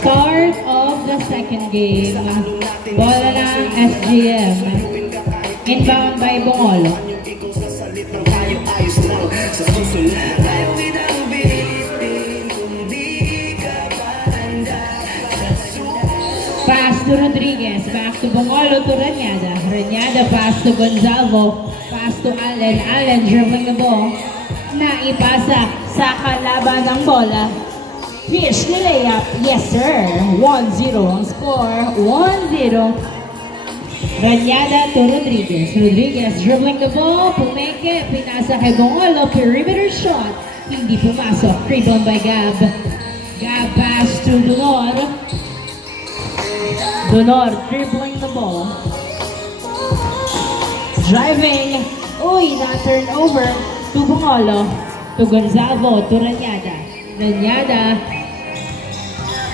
Start of the second game. Bola ng SGM. Inbound by Bongolo. Pass to Rodriguez. Back to Bongolo to Ranyada. Ranyada pass to Gonzalo. Pass to Allen. Allen dribbling the ball. Naipasa sa kalaban ng bola. Fish the layup. Yes sir. 1-0 ang score. 1-0. Ranyada to Rodriguez. Rodriguez dribbling the ball. Pumeke. Pinasa kay Bongolo. Perimeter shot. Hindi pumasok. Rebound by Gab. Gab pass to Donor. Donor dribbling the ball. Driving. Uy, na-turn over to Bongolo. To Gonzalo. To Ranyada. Ranyada.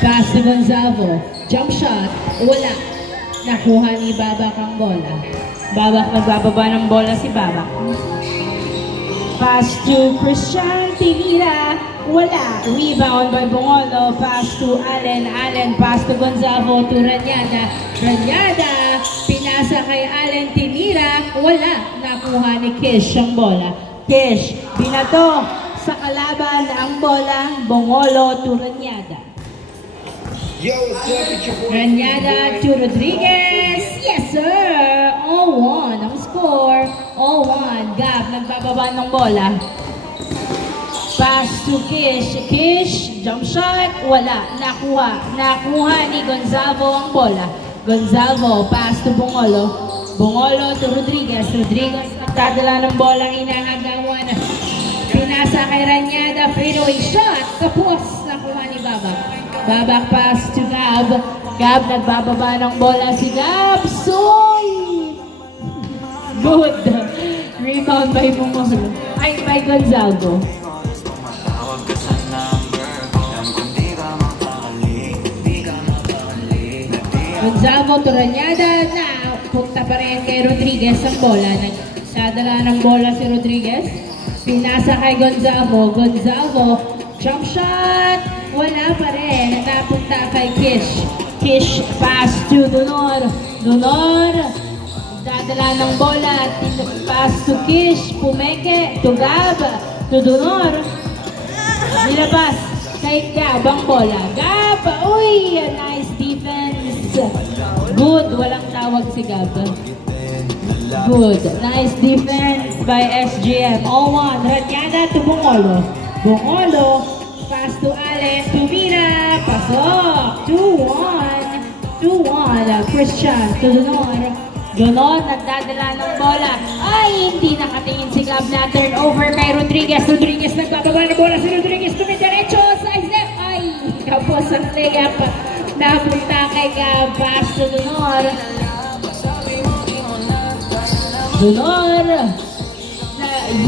Pass to Gonzalo. Jump shot. Wala. Nakuha ni Babak ang bola. Babak nagbababa ng bola si Babak. Pass to Christian Tinira. Wala. Rebound by Bongolo. Pass to Allen. Allen pass to Gonzalo to Ranyada. Ranyada. Pinasa kay Allen Tinira. Wala. Nakuha ni Kish ang bola. Kish. Binato sa kalaban ang bola. Bongolo to Ranyada. Ranyada to Rodriguez. Yes sir. 0-1 ang score. 0-1. Gab nagbababa ng bola. Pass to Kish. Kish. Jump shot. Wala. Nakuha. Nakuha ni Gonzalo ang bola. Gonzalo. Pass to Bongolo. Bongolo to Rodriguez. Rodriguez nagdadala ng bola. Inahagawan. Pinasa kay Ranyada. Fadeaway shot. Kapos. Nakuha ni Babak. Babak pass to Gab. Gab nagbababa ng bola si Gab. Soy! Good. Rebound by Bongolo. Ay, by Gonzalo. Gonzalo to Ranyada na punta pa rin kay Rodriguez ang bola. Nagsadala ng bola si Rodriguez. Pinasa kay Gonzalo. Gonzalo. Jump shot. Wala pa rin. Napunta kay Kish. Kish pass to Donor. Donor. Dadala ng bola. Pass to Kish. Pumeke. To Gab. To Donor. Nilabas kay Gab ang bola. Gab. Uy! Nice defense. Good. Walang tawag si Gab. Good. Nice defense by SGM. 0-1. Ranyada to Bongolo. Bongolo. Pass to Allen. To Mira. Pasok. 2-1. 2-1. Christian. To Donor. Donor. Nagdadala ng bola. Ay, hindi nakatingin si Gab na turnover kay Rodriguez. Rodriguez nagbababa ng bola. Si Rodriguez tumidiretso sa step. Ay, kapos ang layup. Napunta kay Gab. Pass to Donor. Donor.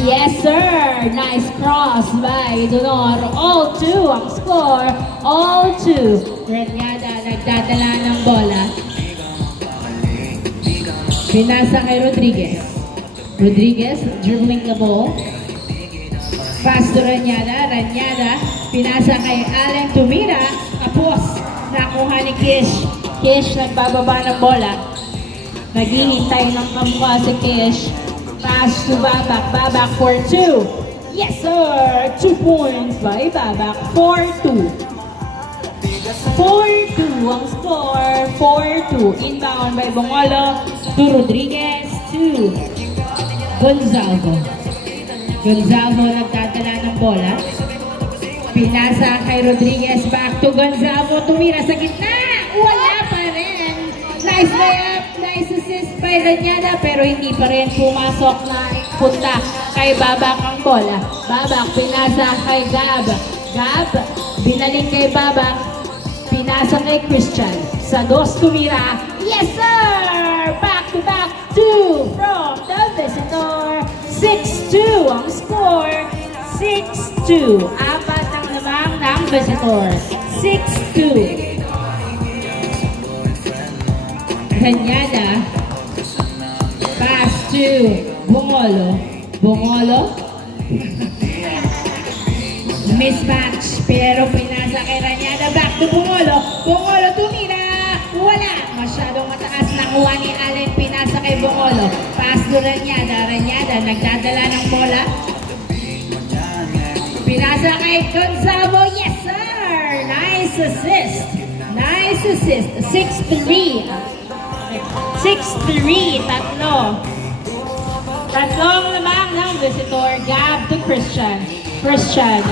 Yes sir. Nice cross by Donor. All 2 ang score. All 2. Ranyada nagdadala ng bola. Pinasa kay Rodriguez. Rodriguez dribbling the ball. Pass to Ranyada. Ranyada. Pinasa kay Allen Tumira. Kapos. Nakuha ni Kish. Kish nagbababa ng bola. Naghihintay ng kamukha si Kish. Pass to Babak. Babak for 2. Yes sir. 2 points by Babak. 4-2. 4-2 ang score. 4-2. Inbound by Bongolo to Rodriguez to Gonzalo. Gonzalo nagdadala ng bola. Pinasa kay Rodriguez. Back to Gonzalo. Tumira sa gitna. Wala pa rin. Nice layup. Nice assist by Ranyada. Pero hindi pa rin pumasok na punta kay Babak ang bola. Babak pinasa kay Gab. Gab binalik kay Babak. Pinasa kay Christian. Sa dos tumira. Yes sir! Back to back 2 from the visitor. 6-2 ang score. 6-2. Apat ang lamang ng visitor. 6-2. Ranyada. Pass to Bongolo. Bongolo. Mismatch, pero pinasa kay Ranyada. Back to Bungolo. Bungolo tumira. Wala. Masyadong mataas. Nakuha ni Allen. Pinasa kay Bungolo. Pass to Ranyada. Ranyada nagdadala ng bola. Pinasa kay Gonzalo. Yes, sir! Nice assist. Nice assist. 6-3. 6-3. Tatlo. Tatlong lamang ng visitor. Gab to Christian. Christian.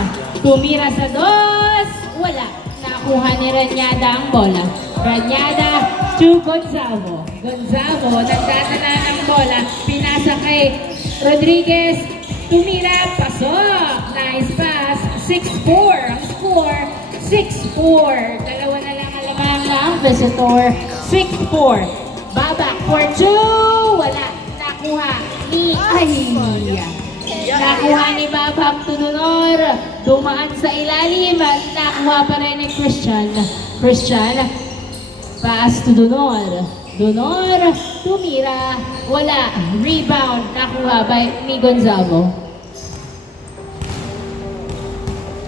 Tumira sa dos. Wala. Nakuha ni Ranyada ang bola. Ranyada to Gonzalo. Gonzalo nagdadala ng bola. Pinasa kay Rodriguez. Tumira. Pasok. Nice pass. 6-4 ang score. 6-4. Dalawa na lang ang lamang ng visitor. 6-4. Babak for 2. Wala. Nakuha ni Nakuha ni Babak Tudunor. Dumaan sa ilalim at nakuha pa rin ni Christian. Christian. Pass to Dunor. Dunor. Tumira. Wala. Rebound. Nakuha by ni Gonzalo.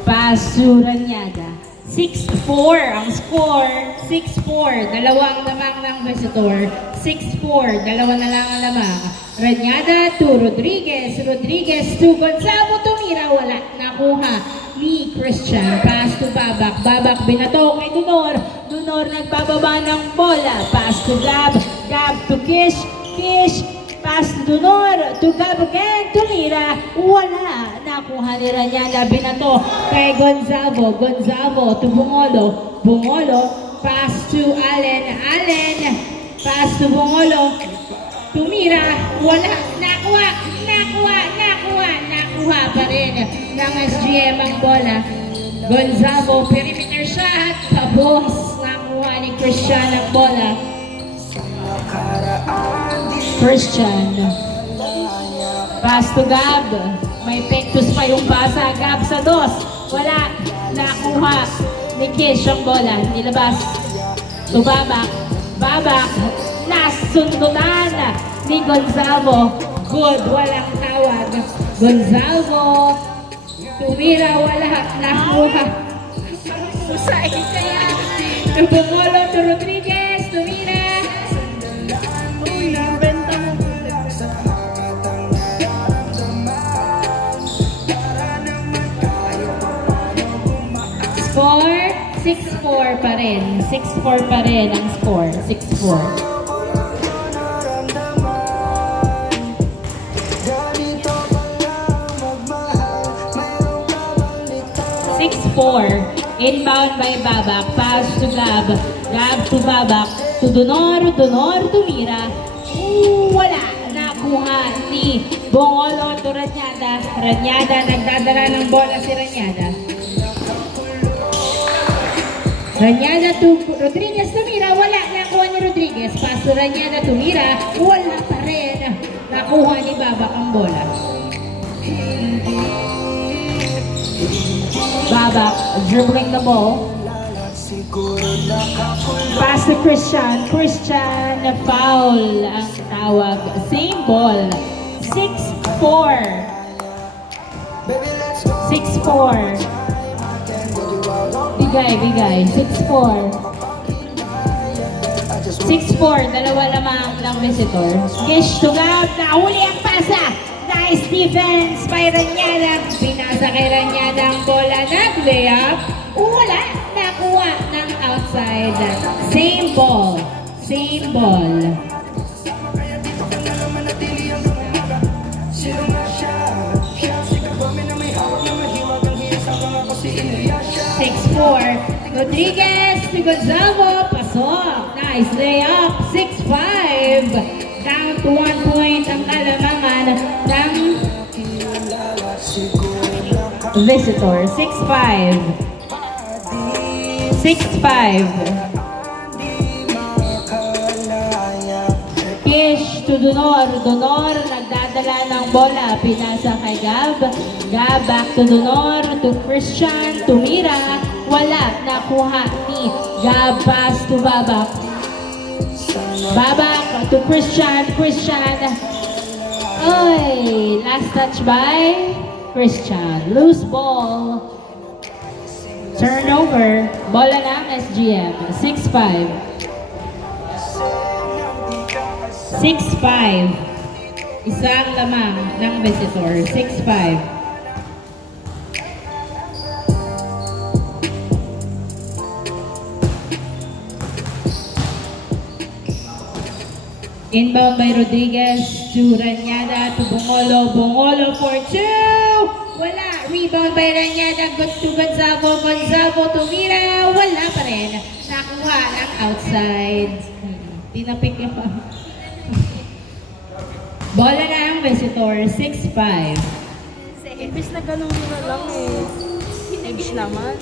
Pass to Ranyada. 6-4 ang score. 6-4. Dalawang lamang ng visitor. 6-4. Dalawa na lang ang lamang. Ranyada to Rodriguez. Rodriguez to Gonzalo. Tumira. Wala. Nakuha ni Christian. Pass to Babak. Babak binato kay Dunor. Dunor nagbababa ng bola. Pass to Gab. Gab to Kish. Kish. Pass to Dunor. To Gab again. Tumira. Wala. Nakuha ni Ranyada. Binato kay Gonzalo. Gonzalo to Bungolo. Bungolo. Pass to Allen. Allen. Pass to Bungolo. Tumira. Wala. Nakuha. Nakuha. Nakuha. Nakuha pa rin ng SGM ang bola. Gonzalo. Perimeter shot. Pabos. Nakuha ni Christian ang bola. Christian. Pass to Gab. May pektus pa yung pasa. Gab sa dos. Wala. Nakuha ni Kish ang bola. Nilabas. To Babak. Babak. Nasundutan ni Gonzalo. Good. Walang tawag. Gonzalo. Tumira. Wala. Nakuha. Usay. Bungolo to Rodriguez. Tumira. Score, 6-4 pa rin. 6-4 pa rin ang score. 6-4. 6-4. Inbound by Babak. Pass to Gab. Gab to Babak. To Dunor. Dunor tumira. Wala. Nakuha ni Bungolo to Ranyada. Ranyada. Nagdadala ng bola si Ranyada. Ranyada to Rodriguez. Tumira. Wala. Nakuha ni Rodriguez. Pass to Ranyada. Tumira. Wala pa rin. Nakuha ni Babak ang bola. Babak dribbling the ball. Pass to Christian. Christian foul ang tawag. Same ball. 6-4. 6-4. Bigay. 6-4. 6-4. Dalawa lamang ng visitor. Gish to Gab. Nahuli ang pasa. Nice defense by Ranyada. Pinasa kay Ranyada ang bola. Nag-layup. Wala. Nakuha ng outside. Same ball. Same ball. 6-4. Rodriguez to Gonzalo. Pasok. Nice layup. 6-5. Down to 1 point ang kalamangan ng visitor. 6-5. 6-5. Kish to Dunor. Dunor nagdadala ng bola. Pinasa kay Gab. Gab back to Dunor. To Christian. Tumira. Wala. Nakuha ni Gab. Pass to Babak. Babak to Christian. Christian. Oy. Last touch by Christian. Loose ball. Turnover, bola ng SGM, 6-5. 6-5. Isang lamang ng visitor, 6-5. Inbound by Rodriguez to Ranyada to Bungolo. Bungolo for 2! Wala. Rebound by Ranyada. Good to Gonzalo. Gonzalo to Mira. Wala pa rin. Nakuha ng outside. Tinapik niya pa. Bola na ang visitor. 6-5. Imbis na ganun mo na lang eh. Edge naman.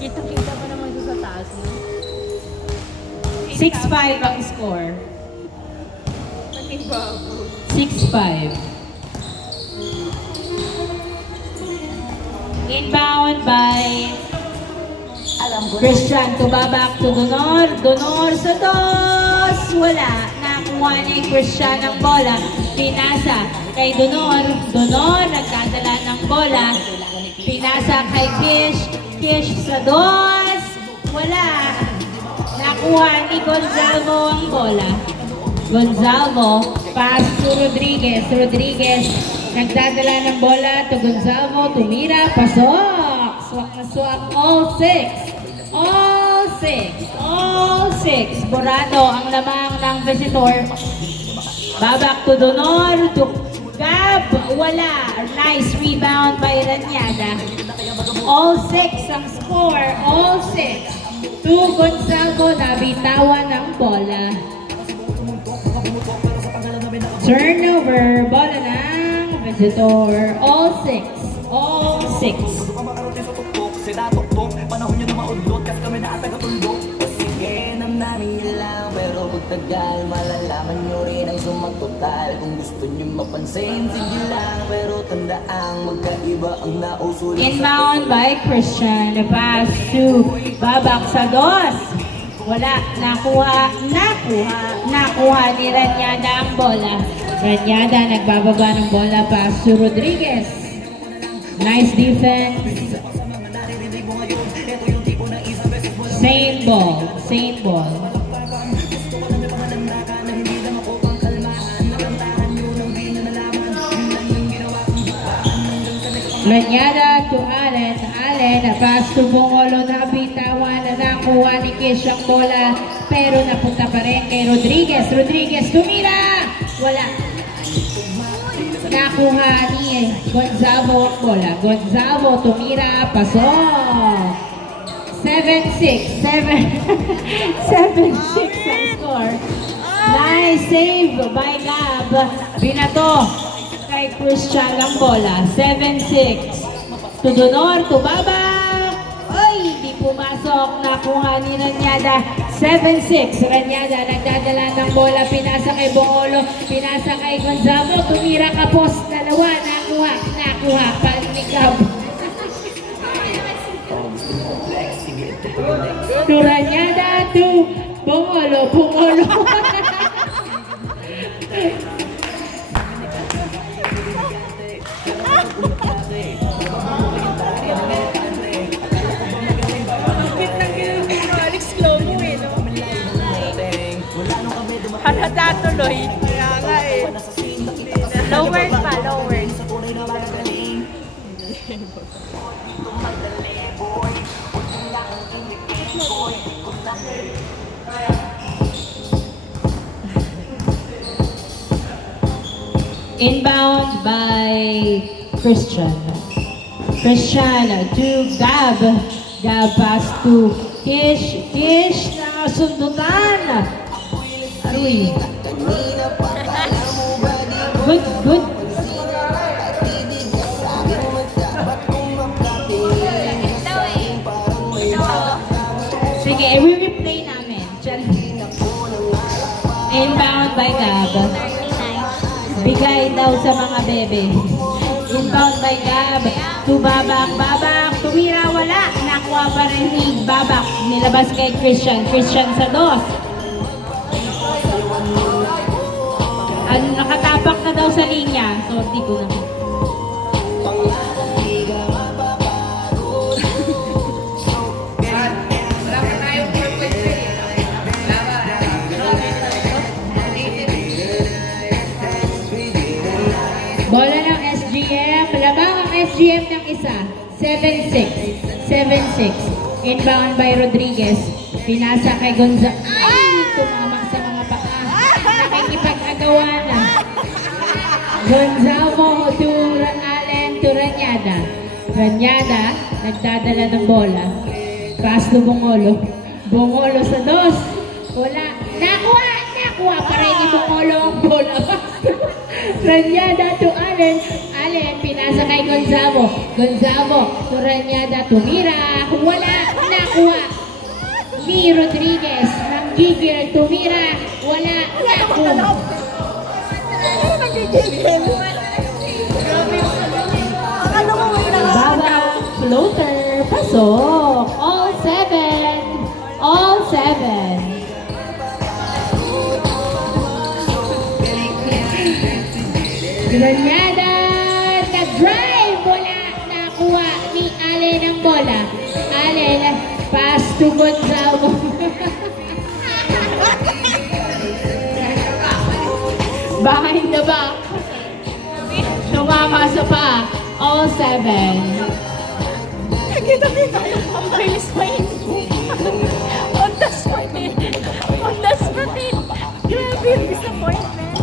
Kita-kita pa naman doon sa taas, no? 6-5 ang score. 6-5. Inbound by Christian to babak to Donor. Donor sa dos. Wala. Nakuha ni Christian ang bola. Pinasa kay Donor. Donor nagdadala ng bola. Pinasa kay Kish. Kish sa dos. Wala. Nakuha ni Gonzalo ang bola. Gonzalo, pass to Rodriguez. Rodriguez, nagdadala ng bola to Gonzalo, tumira, pasok. Swak na swak, all six. All six. All six. Borado ang lamang ng visitor. Babak to Donor, to Gab, wala. Nice rebound by Ranyada. All six ang score, all six. To Gonzalo, nabitawan ng bola. Turnover, bola ng visitor. All six. All six. Panahon nyo na maudlot kasi kami na taga-tuldok. Sige, namnamin nyo lang, pero pagtagal malalaman nyo rin ang sumatotal. Kung gusto nyo mapansin, sige lang, pero tandaang magkaiba ang nausulit. Inbound by Christian. The pass to Babak sa dos. Wala. Nakuha ni Ranyada ang bola. Ranyada nagbababa ng bola. Pass to Rodriguez. Nice defense. Same ball. Same ball. Ranyada to Allen. Allen, pass to Bungolo, nabitawan na nakuha ni Kish ang bola, pero napunta pa rin kay Rodriguez. Rodriguez tumira! Wala. Nakuha ni Gonzalo ang bola. Gonzalo tumira, pasok! 7-6. 7-6 ang score. Nice save by Gab. Binato kay Christian ang bola. 7-6. To Donor, to Babak. Ay, di pumasok. Nakuha ni Ranyada. 7-6. Ranyada nagdadala ng bola. Pinasa kay Bongolo. Pinasa kay Gonzalo. Tumira ka post. Dalawa. Nakuha. Panikab. To Ranyada, to Bongolo. Halata tuloy. Kaya nga eh. Lower pa, lower. Inbound by Christian. Christian to Gab. Gab pass to Kish. Kish na sundutan. Aroy. Good. Sige, i-replay namin. Inbound by Gab. Bigay daw sa mga bebe. Inbound by Gab. To Babak. Tumira, wala. Nakuha pa rin ni Babak. Nilabas kay Christian. Christian sa dos. Nakatapak na daw sa linya. So, di ko na. 7-6. 7-6. Inbound by Rodriguez. Pinasa kay Gonza. Ay! Tumamang sa mga paa. Nakikipag-agawa na. Gonzalo to Allen to Ranyada. Ranyada, nagdadala ng bola. Pass to Bongolo. Bongolo sa dos. Wala. Nakuha! Nakuha pa rin ni Bongolo ang bola. Ranyada to Allen. Allen, pinasa kay Gonzalo. Gonzalo to Ranyada. Tumira. Wala. Nakuha. Ni Rodriguez. Ng Gigil. Tumira. Wala. Nakuha. Baba, floater, pasok. All 7. All 7. Granada, nag-drive. Wala. Nakuha ni Allen ang bola. Allen, pass to Gonzalo. Behind the back. Tumama sa pa. All 7. Kita-kita yung pambilis pa yun. On the spot eh. On the spot eh. Grabe yung disappointment.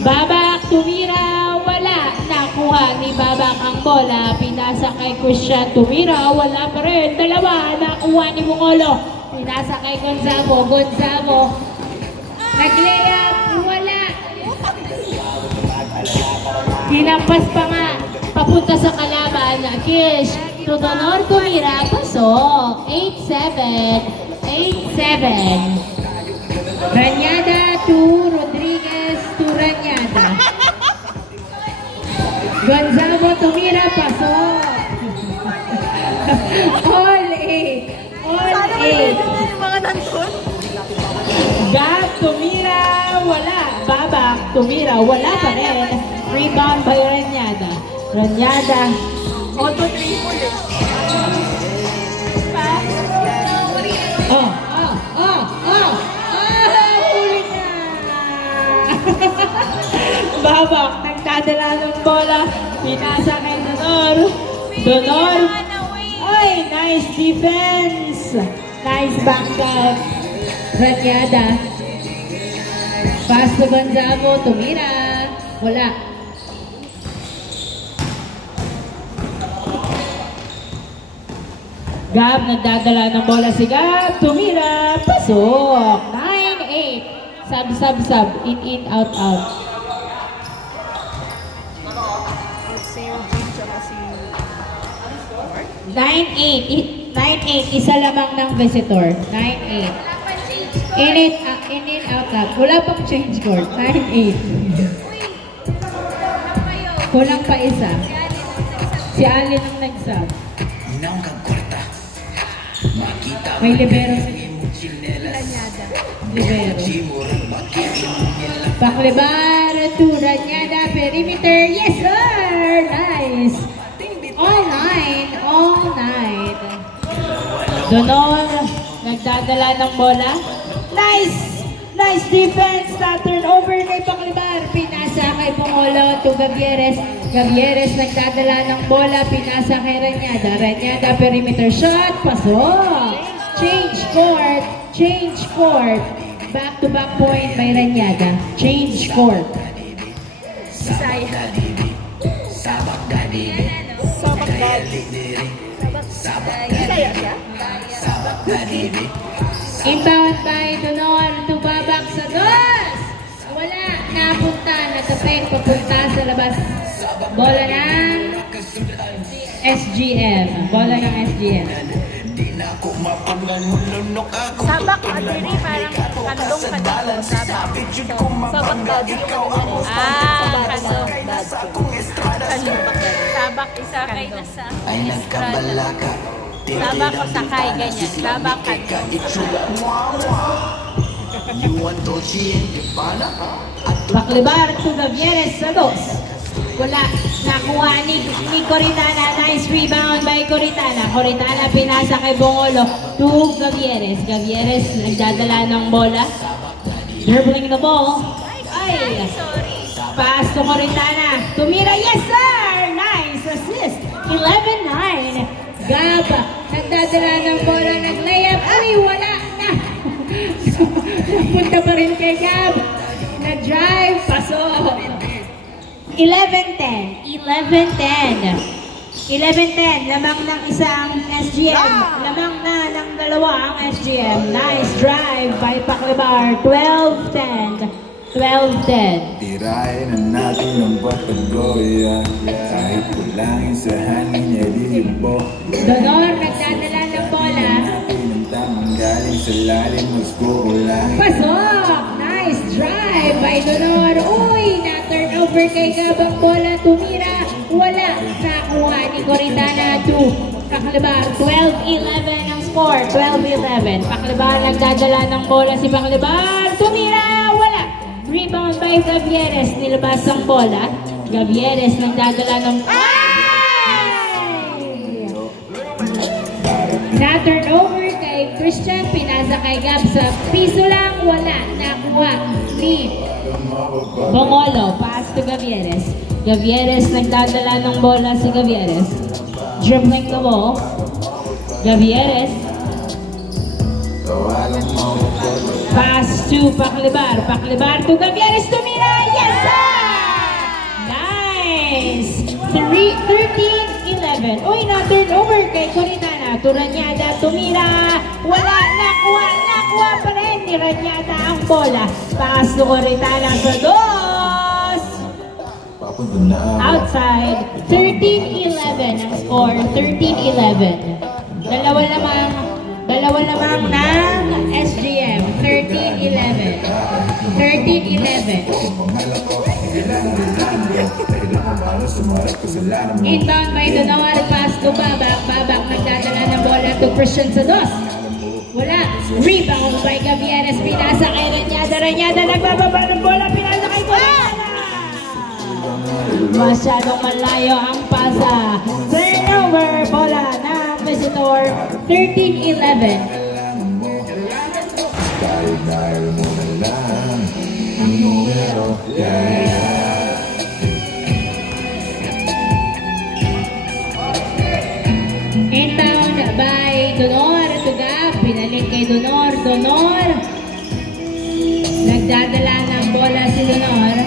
Babak, tumira, wala. Nakuha ni Babak ang bola. Pinasa kay Christian, tumira, wala pa rin. Dalawa, nakuha ni Bungolo. Pinasa kay Gonzalo. Gonzalo, nag-layup, wala. Hinampas pa nga. Papunta sa kalaban. Kish, Tudonor, tumira, pasok. 8-7. 8-7. Ranyada to Rodriguez to Ranyada. Gonzalo tumira, pasok. All 8. All 8. Yung mga nandun. Gab tumira, wala. Babak tumira, wala pa rin. Rebound by Ranyada. Ranyada. Auto triple eh. Oh. Huli na. Babak, nagdadala ng bola. Pinasa kay Donor. Donor. Ay, nice defense. Nice backup. Ranyada. Pass to Gonzalo. Tumira. Wala. Gab, nagdadala ng bola si Gab. Tumira. Pasok. 9-8. Sub. In, out. Si Eugene tsaka si... 9-8. 9-8. Isa lamang ng visitor. 9-8. In, out. Wala pang change court. 9-8. Kulang pa isa. Si Allen ang nag-sub. May libero. Libero. Paklibar to Ranyada. Perimeter. Yes, sir! Nice. All 9. Donor. Nagdadala ng bola. Nice defense. Turnover kay Paklibar. Pinasa kay Pongolo to Gavieres. Gavieres nagdadala ng bola. Pinasa kay Ranyada. Ranyada perimeter shot. Pasok. Change court. Back-to-back point by Ranyada. Change court. Bisaya. Sabak daddy. Bisaya siya? Sabak daddy. Inbound by Donor to Babak sa dos. Wala. Napunta. Nagkapit. Papunta sa labas. Bola ng SGM. Sabak adiri parang kandong sabak. Sabak daddy yung kandong. Sabak isa kay nasa Ay nagkabalaka. sabak o sakay ganyan. Sabak kandong. You want Dolce and Gabbana? Paklibar to Gavieres sa dos. Wala. Nakuha ni Coritana. Nice rebound by Coritana. Coritana pinasa kay Bongolo to Gavieres. Gavieres nagdadala ng bola. Dribbling the ball. Ay! Pass to Coritana. Tumira. Yes, sir! Nice! 11-9. Gab, nagdadala ng bola, nag-layup. Uy, wala na. Napunta pa rin kay Gab. Nag-drive, pasok. 11-10. 11-10, lamang ng isang SGM. Lamang na ng dalawa ang SGM. Nice drive by Paclibar. 12-10. 12-10. Tirahin na natin ang patagoya. Kahit kulangin sa hangin niya lilibo. Donor, nagdadala ng bola. Natin ang tamang galing sa lalim. Mas kukulangin. Pasok! Nice drive by Donor. Uy, na-turnover kay Gab ang bola. Tumira. Wala. Nakuha ni Coritana 2. Paclibar, 12-11 ang score. 12-11. Paclibar, nagdadala ng bola si Paclibar. Tumira. Wala. Rebound by Gavieres. Nilabas ang bola. Gavieres, nagdadala ng... Ay! Na-turnover kay Christian. Pinasa kay Gab sa piso lang. Wala. Nakuha ni Bongolo. Pass to Gavieres. Gavieres, nagdadala ng bola si Gavieres. Dribbling the ball. Gavieres. Tawagan mo ako. Pass to Paclibar. Paclibar to Gavieres. Tumira. Yes, sir! Nice! 13-11. Uy, na-turnover kay Coritana. Turanyada, tumira. Wala. Nakuha pa rin ni Ranyada ang bola. Pass to Coritana sa dos. Papunta na ako. Outside, 13-11 ang score, 13-11. Dalawa lamang ng SGM, 13-11. 13-11. Pangalan ko, kailangan ng lando. Dahil ako para sumarap ko sa lana mo. Inbound by Donor, pass to Babak. Babak nagdadala ng bola to Christian sa dos. Wala. Rebound by Gavieres, pinasa kay Ranyada. Ranyada nagbababa ng bola, pinasa kay Coritana. Masyadong malayo ang pasa. Turnover, bola ng visitor. 13-11. Kailangan mo. Dahil mo na lang ang numero. Yeah. Inbound by Donor to Gab. Pinalik kay Donor. Donor. Nagdadala ng bola si Donor.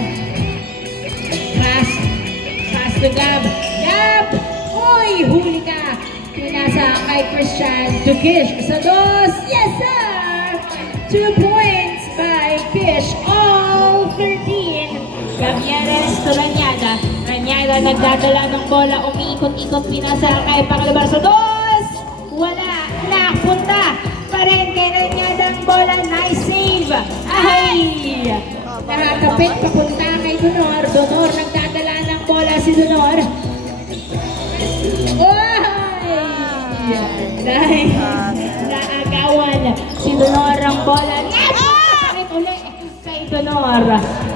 Pass to Gab. Gab! Uy! Huli ka! Pinasa kay Christian to Kish. Sa dos. Yes, sir! 2 points by Kish. All 13. Gavieres to Ranyada. Ranyada nagdadala ng bola. Umiikot-ikot. Pinasa kay Paclibar sa dos. Wala. Napunta pa rin kay Ranyada ang bola. Nice save. Ay! Nakatapit papunta kay Donor. Donor nagdadala ng bola si Donor. Dahil naagawan si Donor ang bola. Bakit uli kay Donor?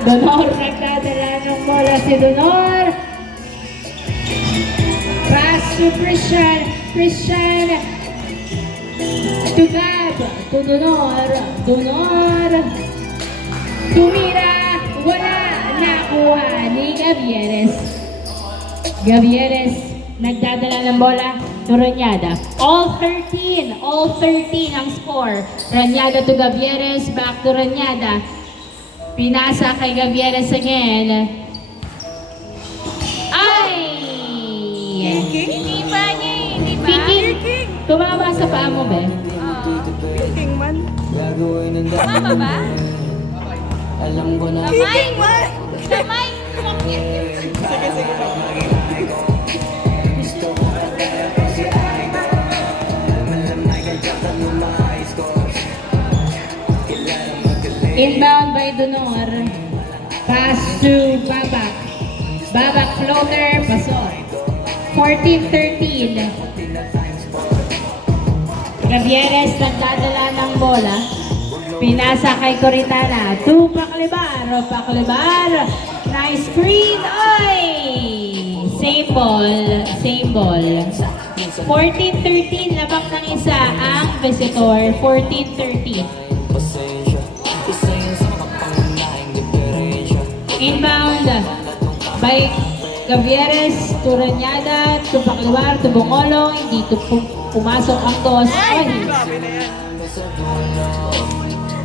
Donor nagdadala ng bola si Donor. Pass to Christian. Christian to Gab. To Donor. Donor. Tumira. Wala. Nakuha ni Gavieres. Gavieres nagdadala ng bola to Ranyada. All 13 ang score. Ranyada to Gavieres, back to Ranyada. Pinasa kay Gavieres again. Ay! Hindi ba niya? Hindi ba? Picking. Tumama sa paa mo, be. Picking man. Gagawin ng Mama ba? Alam ko na. Kamay! Kamay! Inbound by Donor. Pass to Babak. Babak floater, pasok. 14-13. Gavieres nagdadala ng bola. Pinasa kay Coritana. To Paclibar. Paclibar. Nice screen. Ay! Same ball. Same ball. 14-13. Labak ng isa ang visitor. 14-13. Inbound by Gavieres, Turanyada, Tupakliwar, Tubongolo, hindi pumasok ang dos. Ay!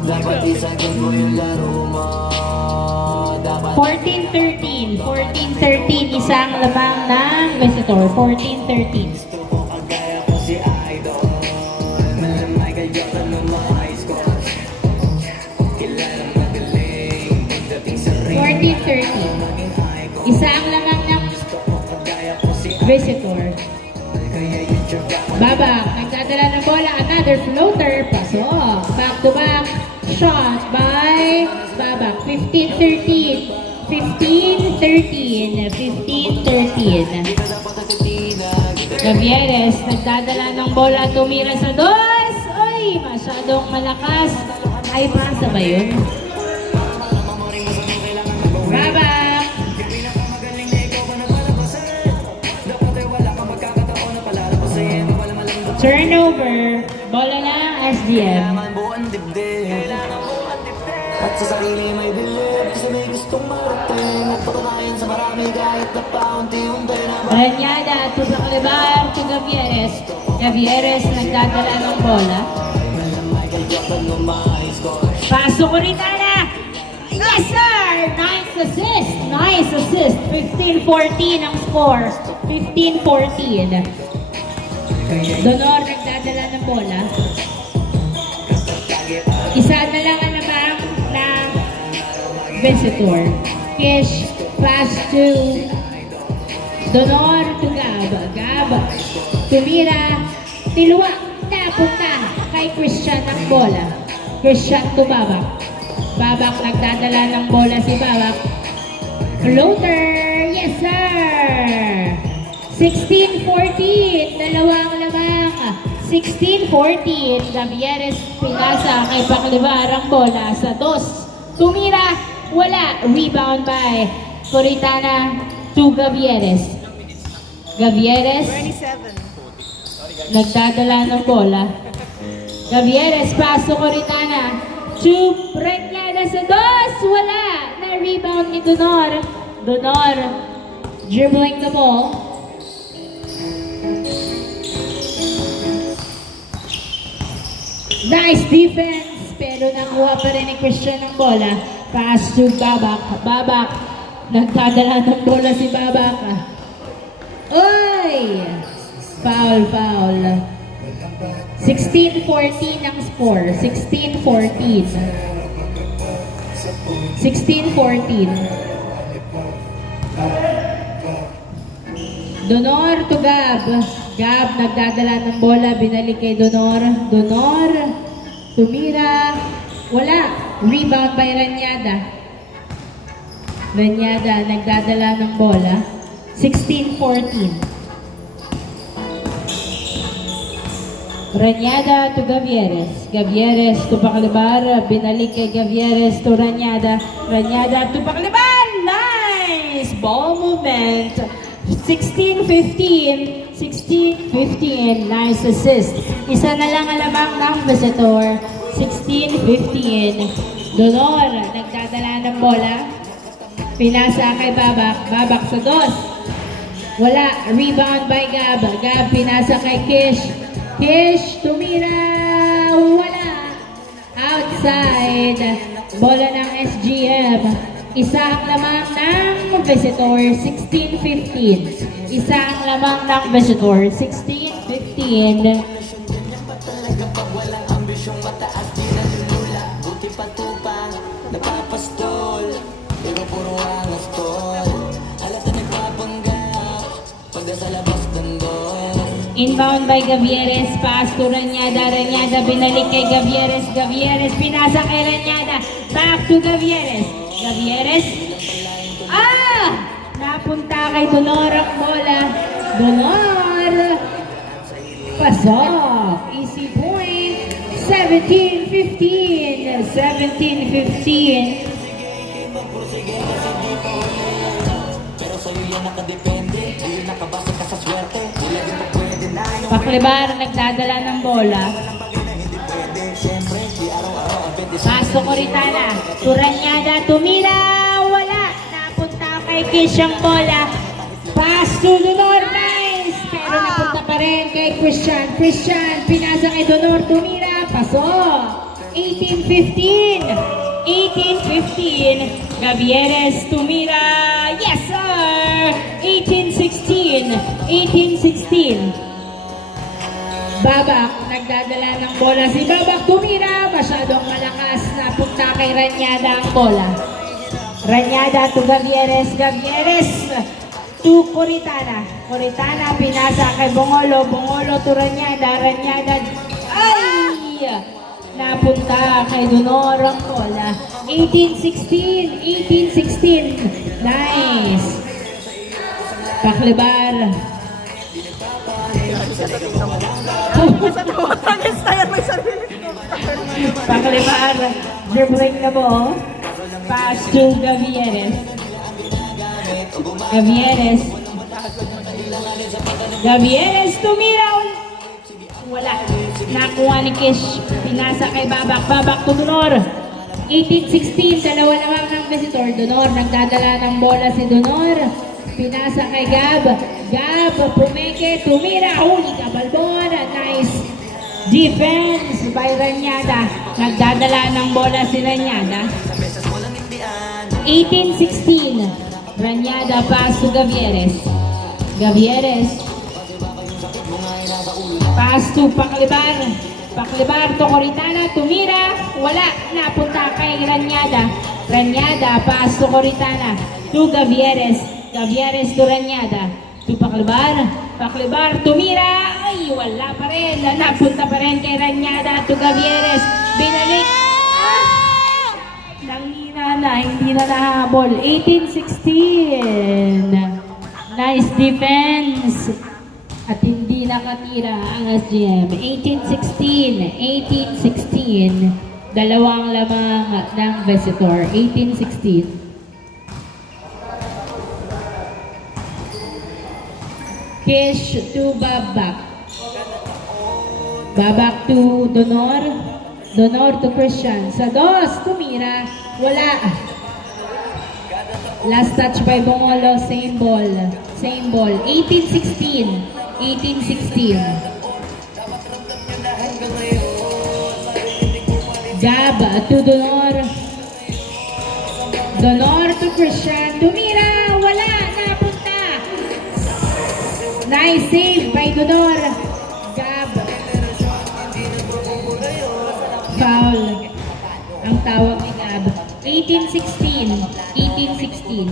Dapat isagin ko yung laro mo. 14-13. 14-13. Isang lamang ng visitor. 14-13. Gusto ko kagaya ko si Idol. Malam Michael Jordan ng mga high score. Kilala magaling pagdating sa ring. 14-13. Maging icon. Isang lamang ng Gusto ko kagaya ko si Idol. visitor. Kaya yung tsaga ko. Baba, nagdadala ng bola. Another floater. Pasok. Back to back. Shot by Babak. 15-13. 15-13. 15-13. Gavieres, nagdadala ng bola. Tumira sa dos. Uy, masyadong malakas. Ay, pasa ba yun? Babak. Turnover. Bola na SDM. Buwan dibdib. At sa sarili may bilib. Kasi may gustong marating. At patunayan sa marami kahit na paunti-unti na ba. Ranyada, Tupaklibar to Gavieres. Gavieres, nagdadala ng bola. Michael Jordan ng mga high score. Paso ko rin na! Yes, sir! Nice assist! Nice assist! 15-14 ang score. 15-14. Donor, nagdadala ng bola. Isa na lang ang lamang ng visitor. Fish, pass to Donor to Gab. Gab, tumira, tiluwa, napunta kay Christian ang bola. Christian to Babak. Babak, nagdadala ng bola si Babak. Floater, yes sir! 16-14, dalawang lamang. 16-14, Gavieres pinasa kay Paklibar ang bola sa dos. Tumira, wala. Rebound by Coritana to Gavieres. Gavieres, nagdadala ng bola. Gavieres, paso Coritana. To Renyada sa dos, wala. Na-rebound ni Donor. Donor, dribbling the ball. Nice defense, pero nakuha pa rin ni Christian ng bola. Pass to Babak. Babak, nagdadala ng bola si Babak. Oy! Foul, foul. 16-14 ang score. 16-14. 16-14. Donor to Gab. Gab, nagdadala ng bola, binalik kay Donor. Donor, tumira, wala. Rebound by Ranyada. Ranyada, nagdadala ng bola. 16-14. Ranyada to Gavieres. Gavieres to Paklibar, binalik kay Gavieres to Ranyada. Ranyada to Paklibar, nice! Ball movement. 16-15. 16-15. Nice assist. Isa na lang ang lamang ng visitor. 16-15. Donor, nagdadala ng bola. Pinasa kay Babak. Babak sa dos. Wala. Rebound by Gab. Gab pinasa kay Kish. Kish, tumira. Wala. Outside. Bola ng SGM. Isa ang lamang ng visitor, 16-15. Isa ang lamang ng visitor, 16-15. Talaga pag walang ambisyong mataas di nalulula. Buti patupang, napapastol. Pero puro angas tol. Halata nagpapanggap. Pagka sa labas dandol. Inbound by Gavieres, pass to Ranyada. Ranyada binalik kay Gavieres. Gavieres pinasa kay Ranyada. Back to Gavieres. Gavieres. Napunta kay Donor ang bola. Donor. Pasok. Easy point. 17-15. 17-15. Pero sa'yo yan nakadepende. Di nakabasa ka sa swerte. Wala din pa pwede na yung Paklibar nagdadala ng bola. hindi pwede. Siyempre, di araw-araw ang pwede sa Paso Coritana. Turanyada tumira. Wala. Napunta kay Kish ang bola. to Donor, nice! Pero napunta pa rin kay Christian. Christian, pinasa kay Donor, tumira, pasok! 18-15! 18-15, Gavieres tumira, yes sir! 18-16, 18-16. Babak, nagdadala ng bola si Babak, tumira, masyadong malakas, napunta kay Ranyada ang bola. Ranyada to Gavieres, Gavieres to Coritana. Coritana, pinasa kay Bongolo, Bongolo to Ranyada, Ranyada, ay! Napunta kay Donor ang bola. 18-16, 18-16. Nice. Paklibar. Paklibar. Dribbling na mo. Pass to Gavieres. Gavieres. Gavieres tumira. Wala. Nakuha ni Kish. Pinasa kay Babak. Babak to Donor. 18-16. Dalawa lamang ng visitor. Donor. Nagdadala ng bola si Donor. Pinasa kay Gab. Gab. Pumeke. Tumira. Huli ka Balbon. Nice defense by Ranyada. Nagdadala ng bola si Ranyada. 18-16. Ranyada pass to Gavieres. Gavieres. Pass to Paklibar. Paklibar to Coritana. Tumira. Wala. Napunta kay Ranyada. Ranyada. Pass to Coritana. To Gavieres. Gavieres to Ranyada. To Paklibar. Paklibar. Tumira. Ay, wala pa rin. Napunta pa rin kay Ranyada. To Gavieres. Binalik. Nanghina na. Hindi na nahabol. 18-16. Nice defense. At hindi nakatira ang SGM. 18-16, 18-16. Dalawang lamang ng visitor. 18-16. Kish to Babak. Babak to Donor. Donor to Christian. Sa dos, tumira. Wala. Last touch by Bongolo. Same ball. Same ball. 18-16. 18-16. Gab to Donor. Donor to Christian. Tumira. Wala. Napunta. Nice save by Donor. Gab. Foul. Ang tawag ni Gab. 18-16. 18-16.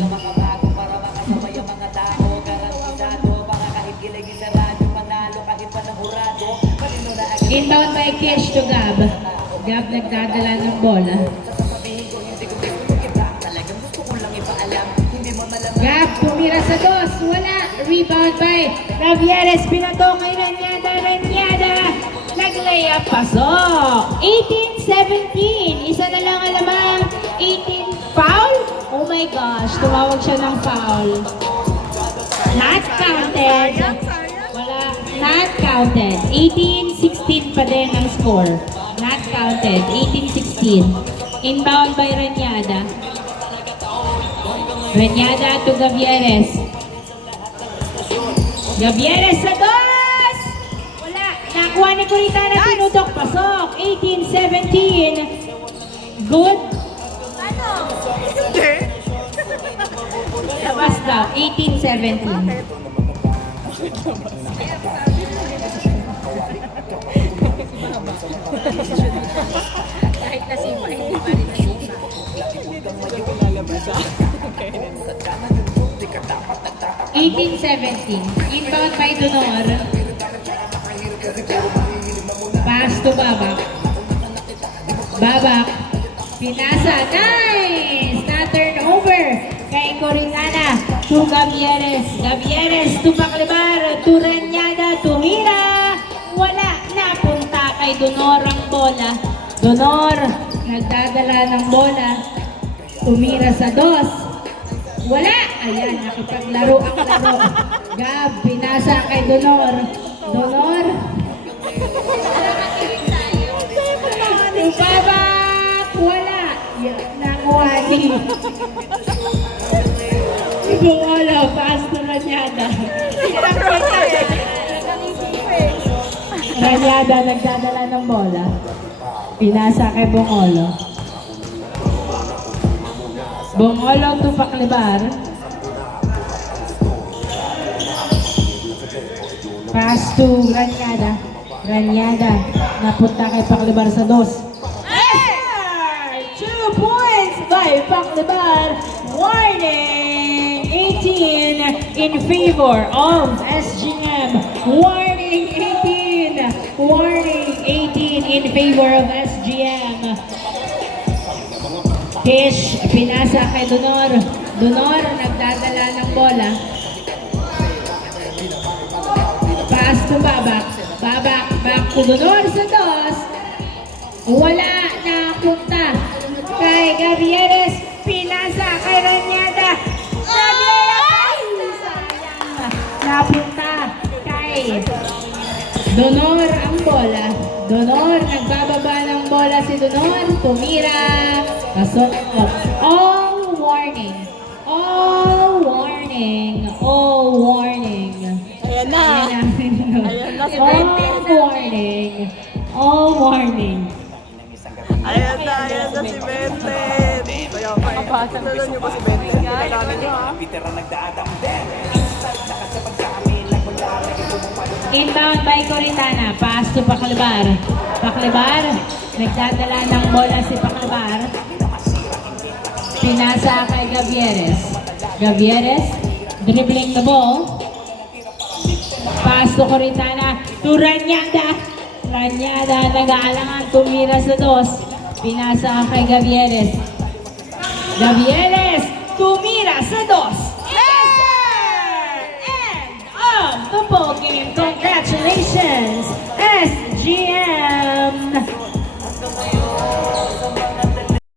Inbound by Kish to Gab. Gab nagdadala ng bola. Gab tumira sa dos. Wala. Rebound by Gavieres. Pinato kay Ranyada. Ranyada. Nag-layup. Pasok. 18-17. Isa na lang alamang. 18 foul. Oh my gosh. Tumawag siya ng foul. Not counted. Wala. Not counted. 18-16 pa din ang score. Not counted. 18-16. Inbound by Ranyada. Ranyada to Gavieres. Gavieres sa dos! Wala. Nakuha ni Coritana. Tinutok. Pasok. 18-17. Good. Ano? Labas daw. 18-17. Kahit nasipa, hindi pa rin nasipa. 18-17. Inbound by Donor. Pass to Babak. Babak. Pinasa. Nice! Na-turnover kay Coritana. To Gavieres. Gavieres to Paklibar. To Ranyada. Tumira. Wala. Napunta kay Donor ang bola. Donor. Nagdadala ng bola. Tumira sa dos. Wala. Ayan. Nakipaglaro ang laro. Gab. Pinasa kay Donor. Donor. Babak. Wala. Nakuha ni. Bungolo, pass to Ranyada. Ranyada nagdadala ng bola. Pinasa kay Bungolo. Bungolo to Paklibar. Pass to Ranyada. Ranyada napunta kay Paklibar sa dos. 2 points by Paklibar. Warning 18 in favor of SGM. Warning 18. Warning 18 in favor of SGM. Kish, pinasa kay Donor. Donor, nagdadala ng bola. Pass to Babak. Babak, back to Donor sa dos. Wala na punta kay Gavieres. Pinasa kay Ranyada. Sayang. Napunta kay Donor ang bola. Donor, nagbababa ng bola si Donor. Tumira. Kasunod. Oh, warning. Oh, warning. Oh, warning. Ayan na. Ayan na. si Oh, Bente. warning. Oh, warning. Ayan na si Bente. Kaya makapasa. Sunod niyo pa si Bente. Kailangan niyo ha. Inbound by Coritana. Pass to Paklibar. Paklibar. Nagdadala ng bola si Paklibar. Pinasa kay Gavieres. Gavieres. Dribbling the ball. Pass to Coritana. To Ranyada. Ranyada nag-aalangan. Tumira sa dos. Pinasa kay Gavieres. Gavieres. Tumira sa dos.